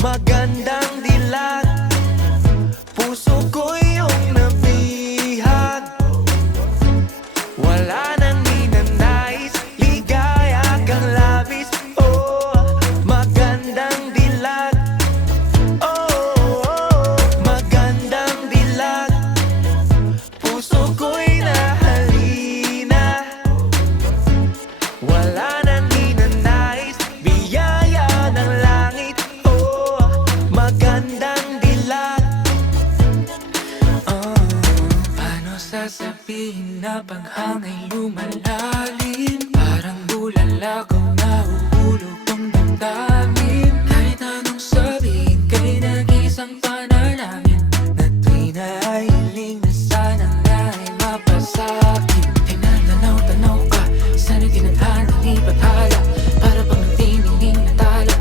magandang dilag. Puso ko iyong nabihag. Wala nang ninanais, ligaya kang labis. Oh, magandang dilag. Oh, magandang dilag. Puso ko'y nahalina. Wala nang ninanais, biyaya ng langit. Oh, magandang dilag. Paano sasabihin na paghangay lumalalim? Parang bulalakaw na uhulog ang damdamin.